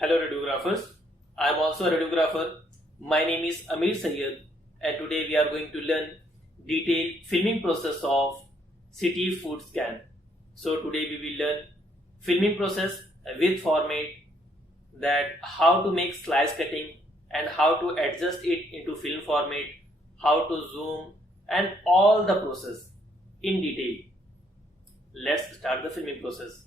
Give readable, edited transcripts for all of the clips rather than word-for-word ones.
Hello radiographers, I am also a radiographer. My name is Amir Sayyed and today we are going to learn detailed filming process of CT food scan. So today we will learn filming process with format, that how to make slice cutting and how to adjust it into film format, how to zoom and all the process in detail. Let's start the filming process.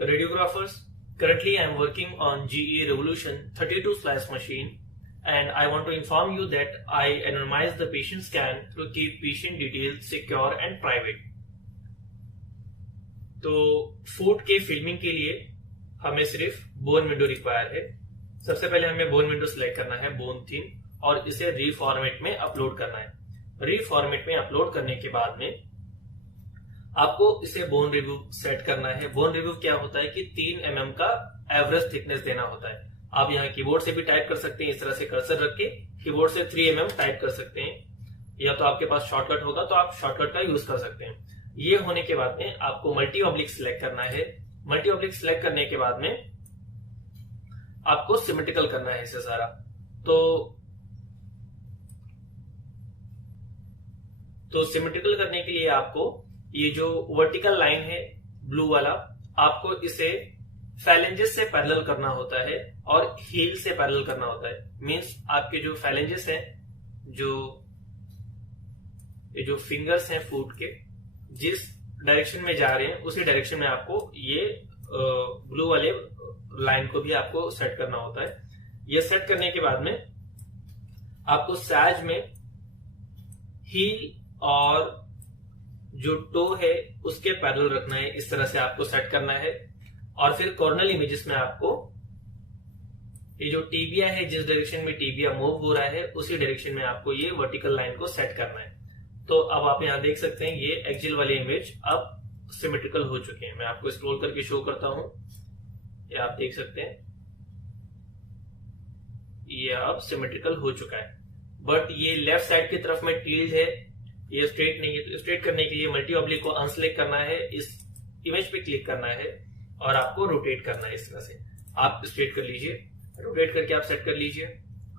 Radiographers, currently I am working on GE Revolution 32 slice machine and I want to inform you that I anonymize the patient scan to keep patient details secure and private. तो food के filming के लिए हमें सिर्फ bone window require है। सबसे पहले हमें बोन विंडो सिलेक्ट करना है, बोन थिन, और इसे री फॉर्मेट में अपलोड करना है। री फॉर्मेट में अपलोड करने के बाद में आपको इसे बोन रिव्यू सेट करना है। बोन रिव्यू क्या होता है कि 3 mm का एवरेज थिकनेस देना होता है। आप यहाँ कीबोर्ड से भी टाइप कर सकते हैं, इस तरह से कर्सर रख के कीबोर्ड से 3 mm टाइप कर सकते हैं, या तो आपके पास शॉर्टकट होगा तो आप शॉर्टकट का यूज कर सकते हैं। ये होने के बाद में आपको मल्टी ऑब्लिक सिलेक्ट करना है। मल्टी ऑब्लिक सिलेक्ट करने के बाद में आपको सिमेट्रिकल करना है इसे सारा। तो सिमेट्रिकल करने के लिए आपको ये जो वर्टिकल लाइन है ब्लू वाला, आपको इसे फैलेंजेस से पैरेलल करना होता है और हील से पैरेलल करना होता है। मींस आपके जो फैलेंजेस हैं, ये जो फिंगर्स हैं फुट के, जिस डायरेक्शन में जा रहे हैं उसी डायरेक्शन में आपको ये ब्लू वाले लाइन को भी आपको सेट करना होता है। ये सेट करने के बाद में आपको सैज में हील और जो टो है उसके पैरेलल रखना है, इस तरह से आपको सेट करना है। और फिर कॉर्नल इमेजेस में आपको ये जो टीबिया है, जिस डायरेक्शन में टीबिया मूव हो रहा है उसी डायरेक्शन में आपको ये वर्टिकल लाइन को सेट करना है। तो अब आप यहाँ देख सकते हैं ये एक्सियल वाले इमेज अब सिमेट्रिकल हो चुके हैं। मैं आपको स्क्रॉल करके शो करता हूं, ये आप देख सकते हैं ये अब सिमेट्रिकल हो चुका है। बट ये लेफ्ट साइड की तरफ में टिल्ड है, ये स्ट्रेट नहीं है। तो स्ट्रेट करने के लिए मल्टी ऑब्लिक को अनसेलेक्ट करना है, इस इमेज पे क्लिक करना है और आपको रोटेट करना है। इस तरह से आप स्ट्रेट कर लीजिए, रोटेट करके आप सेट कर लीजिए।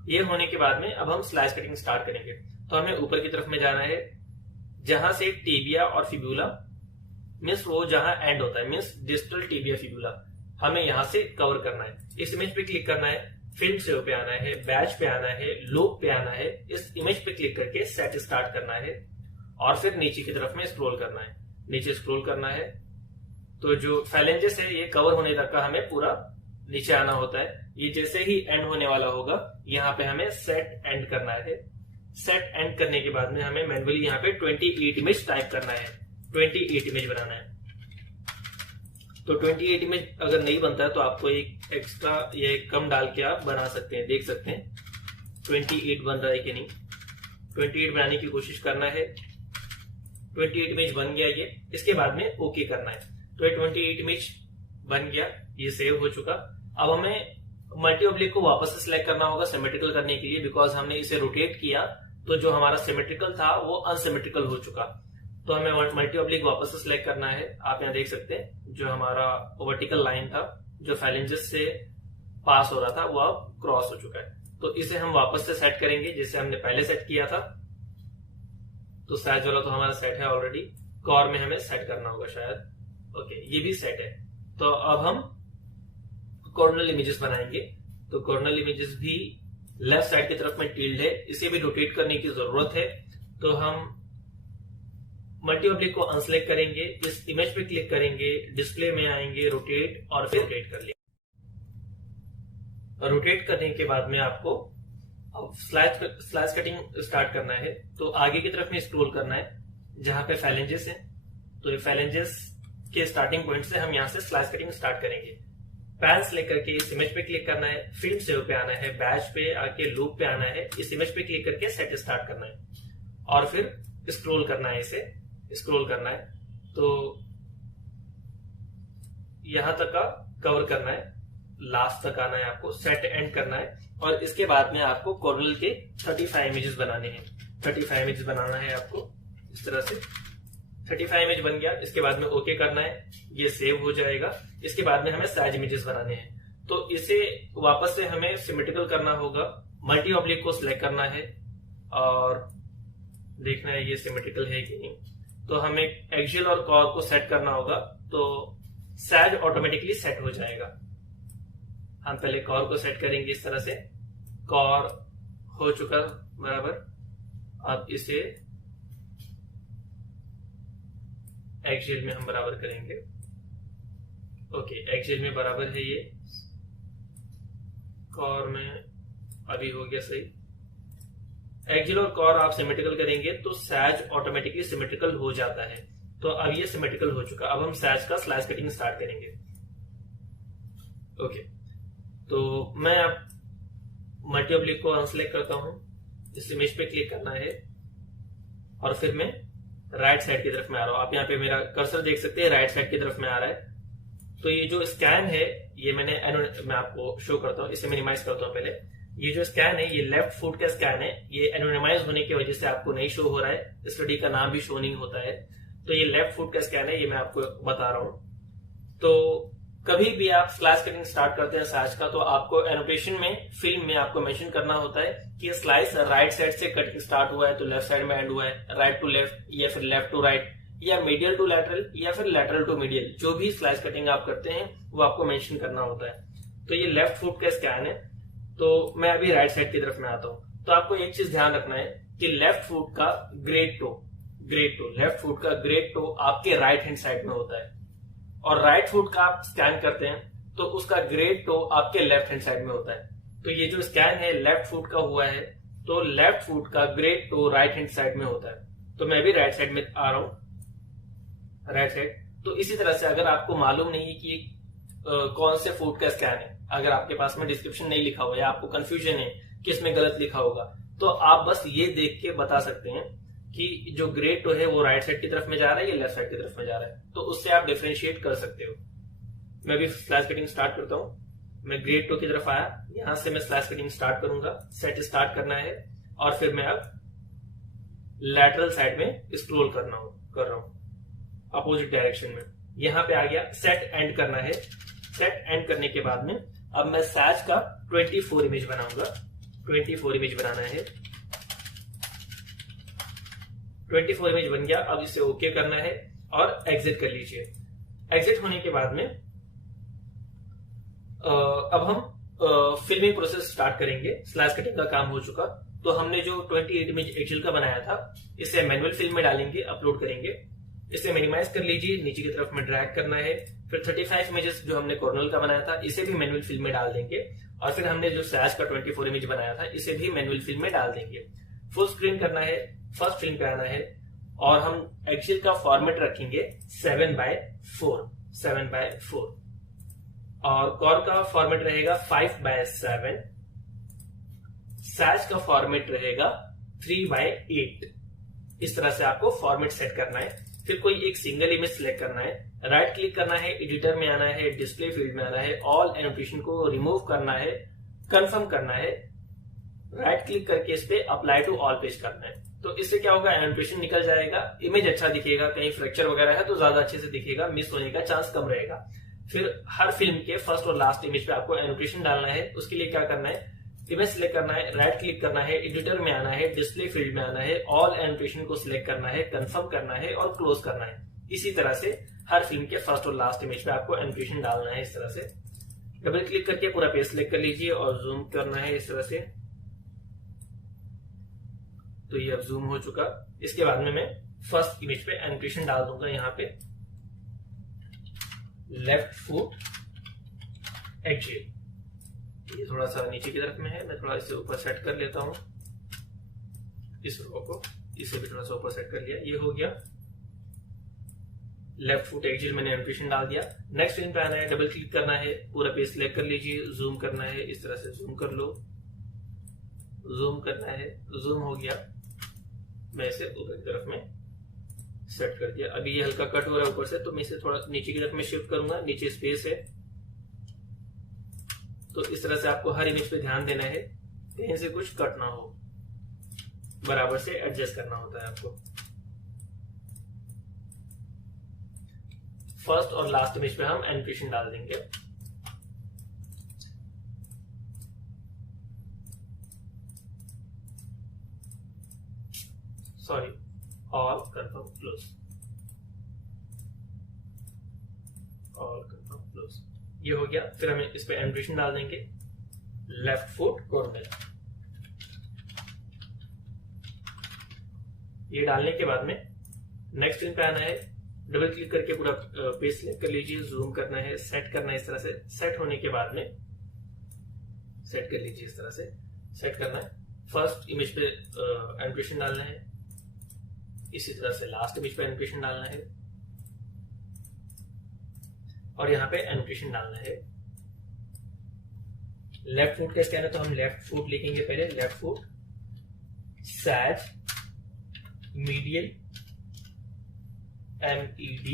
ये होने के बाद में अब हम स्लाइस कटिंग स्टार्ट करेंगे। तो हमें ऊपर की तरफ में जाना है, जहां से टीबिया और फिब्यूला मीन्स वो जहां एंड होता है, मीन्स डिस्टल टीबिया फिब्यूला, हमें यहां से कवर करना है। इस इमेज पे क्लिक करना है, फिल्म सेव पे आना है, बैच पे आना है, लूप पे आना है, इस इमेज पे क्लिक करके सेट स्टार्ट करना है और फिर नीचे की तरफ में स्क्रॉल करना है। नीचे स्क्रॉल करना है तो जो फैलेंजेस है ये कवर होने तक का हमें पूरा नीचे आना होता है। ये जैसे ही एंड होने वाला होगा यहाँ पे हमें सेट एंड करना है। सेट एंड करने के बाद में हमें मैन्युअली यहाँ पे 28 इमेज टाइप करना है, 28 इमेज बनाना है। तो 28 इमेज अगर नहीं बनता है तो आपको एक एक्स्ट्रा ये कम डाल के आप बना सकते हैं। देख सकते हैं 28 बन रहा है कि नहीं। 28 बनाने की कोशिश करना है। 28 इमेज बन गया ये, इसके बाद में ओके करना है। तो ये 28 इमेज बन गया, ये सेव हो चुका। अब हमें मल्टी ऑब्लिक को वापस से सिलेक्ट करना होगा सिमेट्रिकल करने के लिए, बिकॉज हमने इसे रोटेट किया तो जो हमारा सिमेट्रिकल था वो अनसिमेट्रिकल हो चुका। तो हमें मल्टी ऑब्लिक वापस से सिलेक्ट करना है। आप यहाँ देख सकते हैं जो हमारा वर्टिकल लाइन था जो फैलेंजेस से पास हो रहा था वो अब क्रॉस हो चुका है। तो इसे हम वापस से सेट करेंगे जैसे हमने पहले सेट किया था। तो सैज वाला तो हमारा सेट है ऑलरेडी, कॉर में हमें सेट करना होगा शायद। ओके, ये भी सेट है। तो अब हम कॉर्नल इमेजेस बनाएंगे। तो कॉर्नल इमेजेस भी लेफ्ट साइड की तरफ में टिल्ड है, इसे भी रोटेट करने की जरूरत है। तो हम मल्टी ऑब्लिक को अनसेलेक्ट करेंगे, इस इमेज पे क्लिक करेंगे, डिस्प्ले में आएंगे, रोटेट, और फिर रोटेट कर लेंगे। रोटेट करने के बाद में आपको अब स्लाइस कटिंग स्टार्ट करना है। तो आगे की तरफ में स्क्रॉल करना है जहां पे फैलेंजेस है। तो ये फैलेंजेस के स्टार्टिंग पॉइंट से हम यहाँ से स्लाइस कटिंग स्टार्ट करेंगे। पैन सेलेक्ट करके इस इमेज पे क्लिक करना है, फिल्म सेव पे आना है, बैच पे आके लूप पे आना है, इस इमेज पे क्लिक करके सेट स्टार्ट करना है और फिर स्क्रॉल करना है, इसे स्क्रॉल करना है। तो यहां तक का कवर करना है, लास्ट तक आना है, आपको सेट एंड करना है और इसके बाद में आपको कॉर्नल के 35 इमेजेस बनाने हैं। 35 इमेजेस बनाना है आपको इस तरह से। 35 इमेज बन गया। इसके बाद में ओके करना है, ये सेव हो जाएगा। इसके बाद में हमें साइज इमेजेस बनाने हैं, तो इसे वापस से हमें सिमेट्रिकल करना होगा। मल्टी ऑब्लिक को सिलेक्ट करना है और देखना है ये सिमेट्रिकल है कि नहीं। तो हमें एक्सियल और कॉर को सेट करना होगा, तो साइज ऑटोमेटिकली सेट हो जाएगा। हम पहले कॉर को सेट करेंगे इस तरह से। कॉर हो चुका बराबर। अब इसे एक्सियल में हम बराबर करेंगे। ओके, एक्सियल में बराबर है ये, कॉर में अभी हो गया सही। एक्सियल और कॉर आप सिमेट्रिकल करेंगे तो सैज ऑटोमेटिकली सिमेट्रिकल हो जाता है। तो अब ये सिमेट्रिकल हो चुका। अब हम सैज का स्लाइस कटिंग स्टार्ट करेंगे। ओके, तो मैं अब मल्टी ऑब्लिक को अनसेलेक्ट करता हूं। इस इमेज पे क्लिक करना है और फिर मैं राइट साइड की तरफ में आ रहा हूं। आप यहाँ पे मेरा कर्सर देख सकते हैं, राइट साइड की तरफ में आ रहा है। तो ये जो स्कैन है ये मैं आपको शो करता हूँ। इसे मिनिमाइज करता हूँ पहले। ये जो स्कैन है ये लेफ्ट फुट का स्कैन है। ये एनोनिमाइज होने की वजह से आपको नहीं शो हो रहा है, स्टडी का नाम भी शो नहीं होता है। तो ये लेफ्ट फुट का स्कैन है, ये मैं आपको बता रहा हूँ। तो कभी भी आप स्लाइस कटिंग स्टार्ट करते हैं सैज का, तो आपको एनोटेशन में फिल्म में आपको मेंशन करना होता है कि स्लाइस राइट साइड से कटिंग स्टार्ट हुआ है तो लेफ्ट साइड में एंड हुआ है, राइट टू लेफ्ट या फिर लेफ्ट टू राइट या मीडियल टू लैटरल या फिर लैटरल टू मीडियल। जो भी स्लाइस कटिंग आप करते हैं वो आपको मेंशन करना होता है। तो ये लेफ्ट फुट का स्कैन है। तो मैं अभी राइट साइड की तरफ में आता हूँ। तो आपको एक चीज ध्यान रखना है कि लेफ्ट फुट का ग्रेट टो लेफ्ट फुट का ग्रेट टो आपके राइट हैंड साइड में होता है, और राइट फुट का आप स्कैन करते हैं तो उसका ग्रेट टो आपके लेफ्ट हैंड साइड में होता है। तो ये जो स्कैन है लेफ्ट फुट का हुआ है, तो लेफ्ट फुट का great toe right hand side में होता है। तो मैं भी राइट साइड में आ रहा हूं, राइट साइड। तो इसी तरह से अगर आपको मालूम नहीं है कि कौन से फुट का स्कैन है, अगर आपके पास में डिस्क्रिप्शन नहीं लिखा हुआ है, आपको कंफ्यूजन है कि इसमें गलत लिखा होगा, तो आप बस ये देख के बता सकते हैं कि जो ग्रेट टो है वो राइट साइड की तरफ में जा रहा है या लेफ्ट साइड की तरफ में जा रहा है। तो उससे आप डिफरेंशिएट कर सकते हो। मैं भी स्लाइस कटिंग स्टार्ट करता हूं। मैं ग्रेट टो की तरफ आया, यहां से मैं स्लाइस कटिंग स्टार्ट करूंगा। सेट स्टार्ट करना है और फिर मैं अब लैटरल साइड में स्क्रॉल कर रहा हूं अपोजिट डायरेक्शन में। यहां पे आ गया। सेट एंड करना है। सेट एंड करने के बाद में अब मैं सैज का 24 इमेज बनाऊंगा। 24 इमेज बनाना है। 24 इमेज बन गया। अब इसे ओके करना है और एग्जिट कर लीजिए। एग्जिट होने के बाद में अब हम फिल्मिंग प्रोसेस स्टार्ट करेंगे। स्लाइस कटिंग का काम हो चुका। तो हमने जो 28 इमेज एक्सेल का बनाया था, इसे मैनुअल फिल्म में डालेंगे, अपलोड करेंगे। इसे मिनिमाइज कर लीजिए, नीचे की तरफ में ड्रैग करना है। फिर 35 इमेजेस जो हमने कॉर्नल का बनाया था, इसे भी मैनुअल फिल्म में डाल देंगे। और फिर हमने जो सैज का 24 इमेज बनाया था, इसे भी मैनुअल फिल्म में डाल देंगे। फुल स्क्रीन करना है, फर्स्ट फिल्म पे आना है और हम एक्सेल का फॉर्मेट रखेंगे 7:4 और कॉर का फॉर्मेट रहेगा 5:7। सैज का फॉर्मेट रहेगा 3:8। इस तरह से आपको फॉर्मेट सेट करना है। फिर कोई एक सिंगल इमेज सिलेक्ट करना है, राइट क्लिक करना है, एडिटर में आना है, डिस्प्ले फील्ड में आना है, ऑल एनोटेशन को रिमूव करना है, कंफर्म करना है, राइट क्लिक करके इस पे अप्लाई टू ऑल पेज करना है। तो इससे क्या होगा, एनोटेशन निकल जाएगा, इमेज अच्छा दिखेगा। कहीं फ्रैक्चर वगैरह है तो ज्यादा अच्छे से दिखेगा, मिस होने का चांस कम रहेगा। फिर हर फिल्म के फर्स्ट और लास्ट इमेज पे आपको एनोटेशन डालना है। उसके लिए क्या करना है, इमेज सिलेक्ट करना है, राइट क्लिक करना है, एडिटर में आना है, डिस्प्ले फील्ड में आना है, ऑल एनोटेशन को सिलेक्ट करना है, कंफर्म करना है और क्लोज करना है। इसी तरह से हर फिल्म के फर्स्ट और लास्ट इमेज पे आपको एनोटेशन डालना है। इस तरह से डबल क्लिक करके पूरा पेज सिलेक्ट कर लीजिए और जूम करना है इस तरह से। तो ये अब जूम हो चुका। इसके बाद में मैं फर्स्ट इमेज पे एनोटेशन डाल दूंगा। यहाँ पे लेफ्ट फुट एक्सियल, ये थोड़ा सा नीचे की तरफ में है, मैं थोड़ा इसे ऊपर सेट कर लेता हूं। इस रो को, इसे भी थोड़ा सा ऊपर सेट कर लिया। ये हो गया लेफ्ट फुट एक्सियल, मैंने एनोटेशन डाल दिया। नेक्स्ट स्क्रीन पे आना है, डबल क्लिक करना है, पूरा पेज सिलेक्ट कर लीजिए, जूम करना है, इस तरह से जूम कर लो, जूम करना है, जूम हो गया। मैं इसे ऊपर की तरफ में सेट कर दिया। अभी ये हल्का कट हो रहा है ऊपर से, तो मैं इसे थोड़ा नीचे की तरफ में शिफ्ट करूंगा। नीचे स्पेस है, तो इस तरह से आपको हर इमेज पे ध्यान देना है, कहीं से कुछ कट ना हो, बराबर से एडजस्ट करना होता है आपको। फर्स्ट और लास्ट इमेज पे हम एनोटेशन डाल देंगे। Sorry, all confirm close, all confirm close, ये हो गया। फिर हमें इस पे एनोटेशन डाल देंगे, लेफ्ट फुट कॉर्नर। ये डालने के बाद में नेक्स्ट स्क्रीन पे आना है, डबल क्लिक करके पूरा पेज सिलेक्ट कर लीजिए, जूम करना है, सेट करना है इस तरह से। सेट होने के बाद में सेट कर लीजिए, इस तरह से सेट करना है। फर्स्ट इमेज पे एनोटेशन डालना है, इसी तरह से लास्ट इमेज पे एनोटेशन डालना है, और यहाँ पे एनोटेशन डालना है। लेफ्ट फुट का स्कैन है तो हम लेफ्ट फुट लिखेंगे पहले, लेफ्ट फुट सैज medial, MED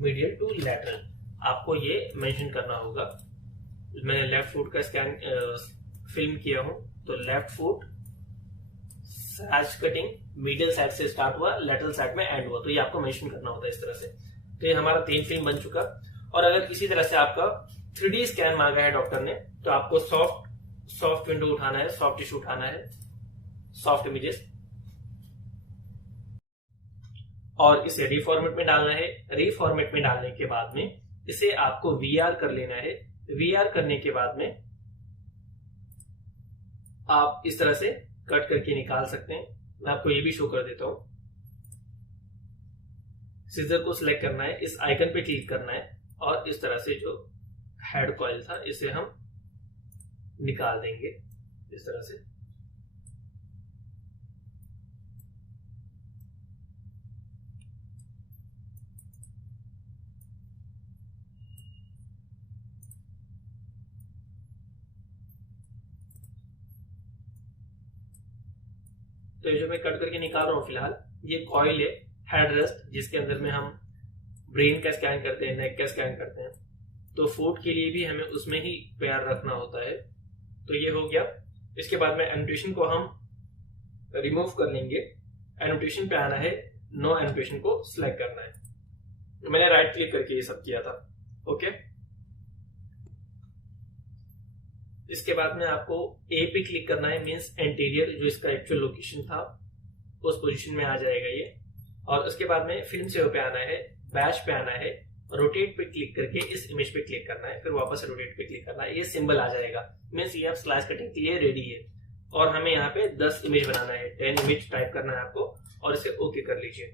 medial to lateral, आपको ये मेंशन करना होगा। मैंने लेफ्ट फुट का स्कैन फिल्म किया हूं, तो लेफ्ट फुट सैज कटिंग मीडियल साइड से स्टार्ट हुआ, लैटरल साइड में एंड हुआ, तो ये आपको मेंशन करना होता है इस तरह से। तो ये हमारा 3 फिल्म बन चुका। और अगर इसी तरह से आपका 3D स्कैन मांगा है डॉक्टर ने, तो आपको सॉफ्ट विंडो उठाना है, सॉफ्ट टिश्यू उठाना है, सॉफ्ट इमेजेस, और इसे रीफॉर्मेट में डालना है। रीफॉर्मेट में डालने के बाद में इसे आपको VR कर लेना है। VR करने के बाद में आप इस तरह से कट करके निकाल सकते हैं। मैं आपको ये भी शो कर देता हूं। सीजर को सिलेक्ट करना है, इस आइकन पे क्लिक करना है, और इस तरह से जो हेड कॉइल था इसे हम निकाल देंगे इस तरह से। तो ये जो मैं कट करके निकाल रहा हूं फिलहाल, ये कॉइल है हेड रेस्ट, जिसके अंदर में हम ब्रेन का स्कैन करते हैं, नेक का स्कैन करते हैं। तो फुट के लिए भी हमें उसमें ही पैर रखना होता है। तो ये हो गया। इसके बाद में एनोटेशन को हम रिमूव कर लेंगे। एनोटेशन पे आना है, नो एनोटेशन को सिलेक्ट करना है। तो मैंने राइट क्लिक करके ये सब किया था। ओके, इसके बाद में आपको ए पे क्लिक करना है, मींस एंटीरियर, जो इसका एक्चुअल लोकेशन था उस पोजीशन में आ जाएगा ये। और उसके बाद में फिल्म सेव पे आना है, बैच पे आना है, रोटेट पे क्लिक करके इस इमेज पे क्लिक करना है, फिर वापस रोटेट पे क्लिक करना है। ये सिंबल आ जाएगा, मींस ये आप स्लाइस कटिंग के लिए रेडी है। और हमें यहाँ पे 10 इमेज बनाना है, 10 इमेज टाइप करना है आपको, और इसे ओके कर लीजिए।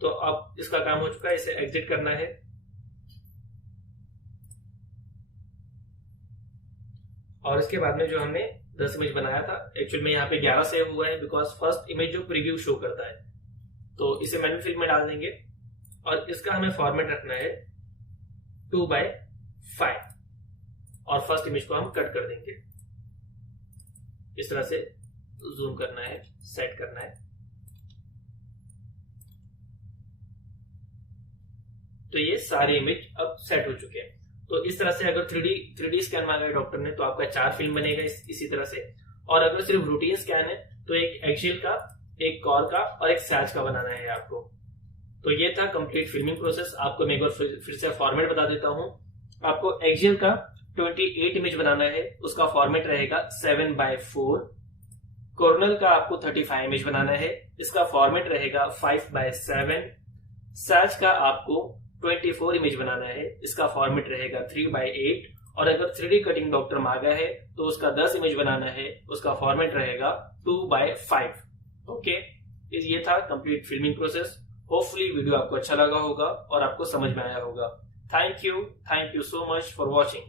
तो अब इसका काम हो चुका है, इसे एग्जिट करना है। और इसके बाद में जो हमने 10 इमेज बनाया था, एक्चुअल में यहाँ पे 11 सेव हुआ है, बिकॉज फर्स्ट इमेज जो प्रीव्यू शो करता है। तो इसे मैन्युअल फिल्म में डाल देंगे, और इसका हमें फॉर्मेट रखना है 2:5, और फर्स्ट इमेज को हम कट कर देंगे। इस तरह से जूम करना है, सेट करना है। तो ये सारे इमेज अब सेट हो चुके हैं। तो इस तरह से अगर 3D स्कैन मांगा है डॉक्टर ने, तो आपका 4 फिल्म बनेगा इसी तरह से। और अगर सिर्फ रूटीन स्कैन है, तो एक एक्सियल का, एक कॉर का और एक सैज का बनाना है आपको। तो ये था कंप्लीट फिल्मिंग प्रोसेस। आपको मैं एक बार फिर से फॉर्मेट बता देता हूं। आपको एक्सियल का 28 इमेज बनाना है, उसका फॉर्मेट रहेगा 7:4। कॉर्नर का आपको 35 इमेज बनाना है, इसका फॉर्मेट रहेगा 5:7। सैज का आपको 24 इमेज बनाना है, इसका फॉर्मेट रहेगा 3:8। और अगर 3D कटिंग डॉक्टर मांगा है तो उसका 10 इमेज बनाना है, उसका फॉर्मेट रहेगा 2:5। ओके, ये था complete filming process. Hopefully video आपको अच्छा लगा होगा और आपको समझ में आया होगा। Thank you so much for watching.